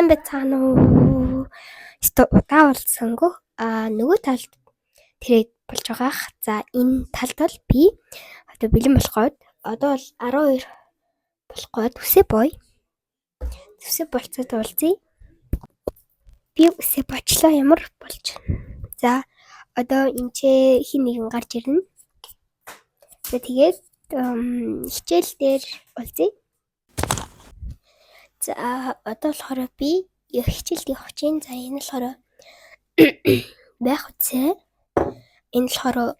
Сайн байцгаана уу? Удаа болсонгүй. Нөгөө талд трейд болж байгаах. За энэ талд бол би одоо бэлэн болоход одоо бол 12 болоход үсээ бой. Үсээ болцоод уулзъя. Би үсээ бочлоо ямар болж. За одоо энэ хин нэгэн гарч ирнэ. За тэгээд хичээл дээр уулзъя. За одоо болохоор би хичээлд явах чинь. За энэ болохоор байх үсээ. Энэ болохоор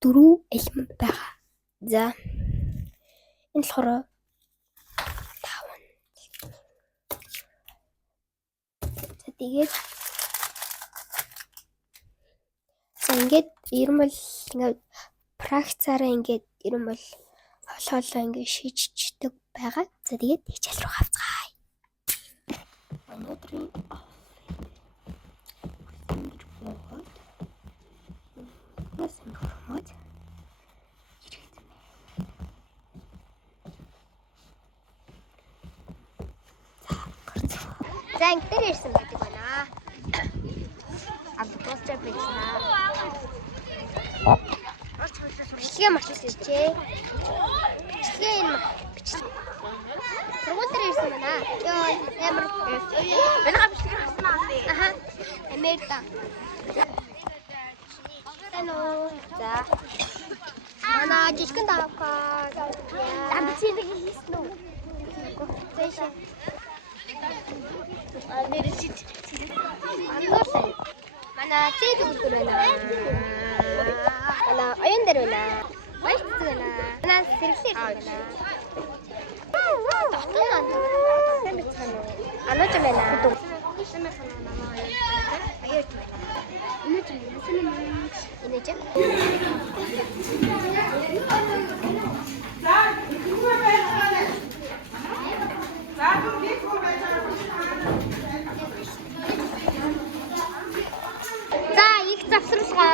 4 элем байгаа. За энэ болохоор 5. За тэгээд ингээд ерөнбөл ингээд практикаараа ингээд ерөнбөл хоолоо ингээд шийдчихдэг байгаа. За тэгээд хичээл рүү хавцгаая. Өнөөдрийн За ингээд ирсэн байдаг байна. Постэр бичнэ. Бичлэгээ марчсан ичээ. Бичлэгээ энэ бичлэг. Сургууль ирсэн байна. Йоо, ямар байна бичлэгээ харсан аа. Аха. Америка. Hello. За. Ана жишгэн таавка. Амбицийг хийсэн үү? Зэшээ. Нэрсит. Ангорсай. Манай цэд үлдэр байна. Манай оюун дээр байна. Баярт байна. Манай сэргэлээ байна. Сайн бицхан уу? Анууч байна. Сайн бицхан намаа оюун. Баярт байна. Инээч байна. Инээч. За их завсарлага.